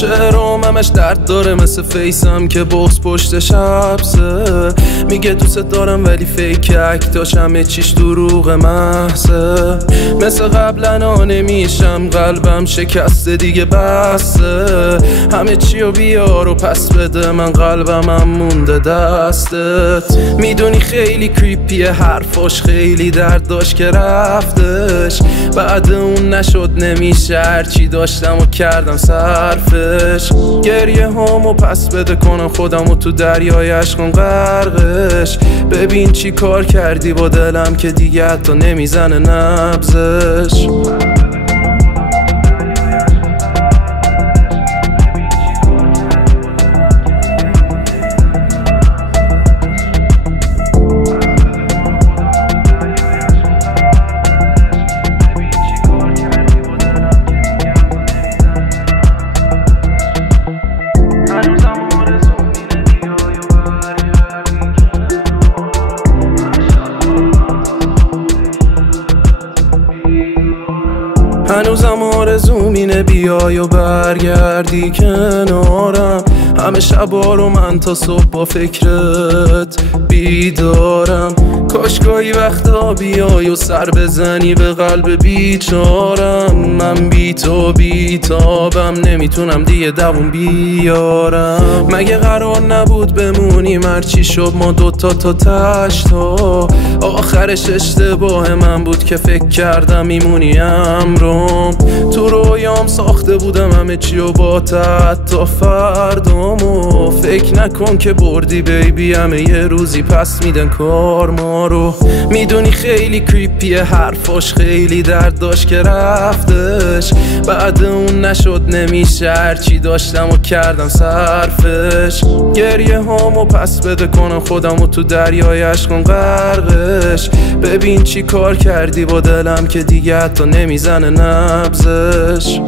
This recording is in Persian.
شعرام همش درد داره مثل فیسم که بغض پشتش حبسه. میگه دوست دارم ولی فیک اکتاش همه چیش دروغ محضه. مثل قبلا نمیشم قلبم شکسته دیگه بسته. همه چیو بیار و پس بده من قلبم هم مونده دستت. میدونی خیلی کریپیه حرفاش خیلی درد داشت که رفتش. بعد اون نشد نمیشه هرچی داشتم و کردم صرفش. گریه هامو پس بده کنم خودمو تو دریای عشقم غرقش. ببین چی کار کردی با دلم که دیگه حتی نمیزنه نبضش. هنوزم آرزوم اینه بیای و برگردی کنارم. همه شبا رو من تا صبح با فکرت بیدارم. کاشگاهی وقتا بیای و سر بزنی به قلب بیچارم. من بی تو بیتابم نمیتونم دیگه دووم بیارم. مگه قرار نبود بمونیم هرچی شد ما دوتا تا تشتا. آخرش اشتباه من بود که فکر کردم میمونی امرم. تو رویام ساخته بودم همه چی و با تا فردامو. فکر نکن که بردی بیبی همه یه روزی پس میدن کار ما رو. میدونی خیلی کریپیه حرفاش خیلی درد داشت که رفتش. بعد اون نشد نمیشه هرچی داشتم و کردم صرفش. گریه هامو پس بده کنم خودمو تو دریای عشقم غرقش. ببین چی کار کردی با دلم که دیگه حتی نمیزنه نبضش.